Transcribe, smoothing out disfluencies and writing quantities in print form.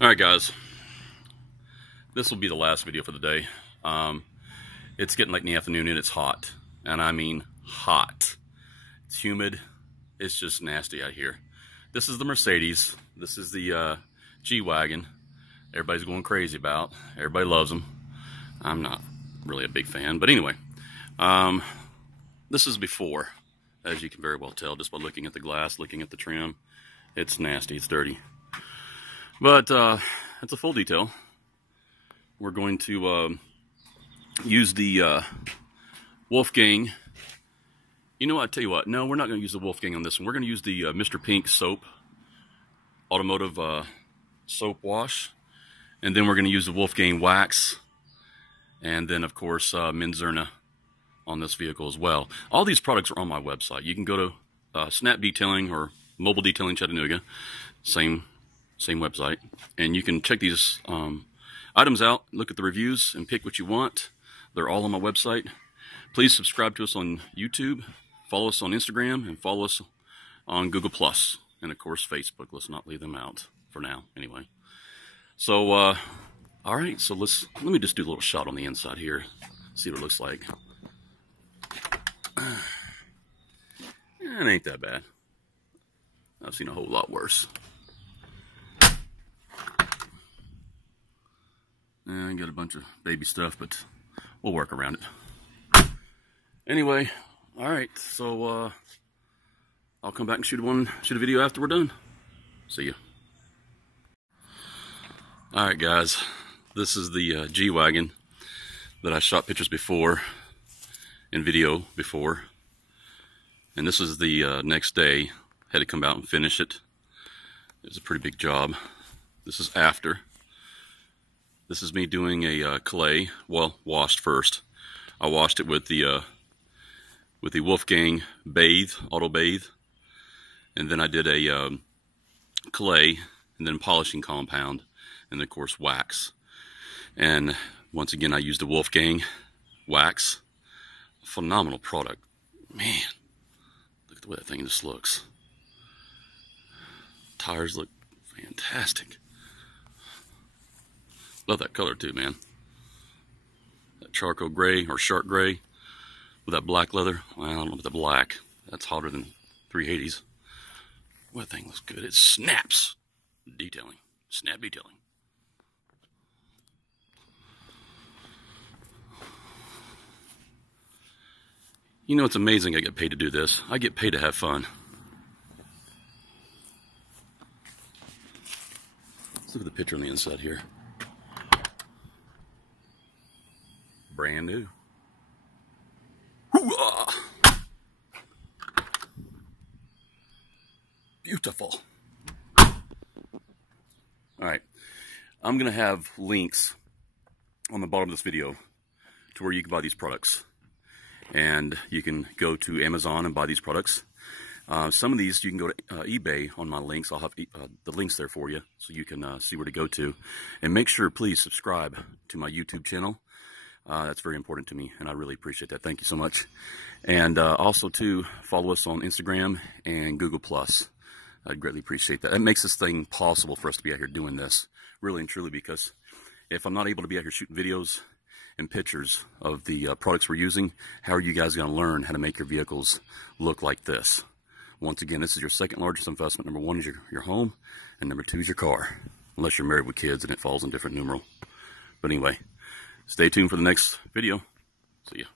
Alright guys, this will be the last video for the day. It's getting late in the afternoon and it's hot. And I mean hot. It's humid. It's just nasty out here. This is the Mercedes. This is the G Wagon. Everybody's going crazy about. Everybody loves them. I'm not really a big fan. But anyway, this is before, as you can very well tell just by looking at the glass, looking at the trim. It's nasty. It's dirty. But it's a full detail. We're going to use the Wolfgang. You know what? I tell you what. No, we're not going to use the Wolfgang on this one. We're going to use the Mr. Pink soap, automotive soap wash, and then we're going to use the Wolfgang wax, and then of course Menzerna on this vehicle as well. All these products are on my website. You can go to Snap Detailing or Mobile Detailing Chattanooga, same website, and you can check these items out, look at the reviews, and pick what you want. They're all on my website. Please subscribe to us on YouTube, follow us on Instagram, and follow us on Google+, and of course Facebook. Let's not leave them out for now, anyway. So, all right, so let me just do a little shot on the inside here, see what it looks like. It ain't that bad. I've seen a whole lot worse. I got a bunch of baby stuff, but we'll work around it. Anyway, all right, so I'll come back and shoot a video after we're done. See ya. All right, guys, this is the G Wagon that I shot pictures before and video before, and this is the next day. Had to come out and finish it. It was a pretty big job. This is after. This is me doing a clay, well, washed first. I washed it with the Wolfgang Bathe, Auto Bathe, and then I did a clay, and then polishing compound, and of course wax. And once again, I used the Wolfgang wax. Phenomenal product, man. Look at the way that thing just looks. Tires look fantastic. Love that color too, man. That charcoal gray or shark gray with that black leather. Well, I don't know about the black. That's hotter than 380s. Well, that thing looks good. It snaps. Detailing. Snap detailing. You know, it's amazing I get paid to do this. I get paid to have fun. Let's look at the picture on the inside here. Brand new. Hoo-ah! Beautiful. All right, I'm gonna have links on the bottom of this video to where you can buy these products, and you can go to Amazon and buy these products. Some of these you can go to eBay on my links. I'll have the links there for you, so you can see where to go to. And make sure, please, subscribe to my YouTube channel. That's very important to me, and I really appreciate that. Thank you so much. And also, too, follow us on Instagram and Google+. I'd greatly appreciate that. It makes this thing possible for us to be out here doing this, really and truly, because if I'm not able to be out here shooting videos and pictures of the products we're using, how are you guys going to learn how to make your vehicles look like this? Once again, this is your second largest investment. Number one is your home, and number two is your car, unless you're married with kids and it falls in different numeral. But anyway, stay tuned for the next video. See ya.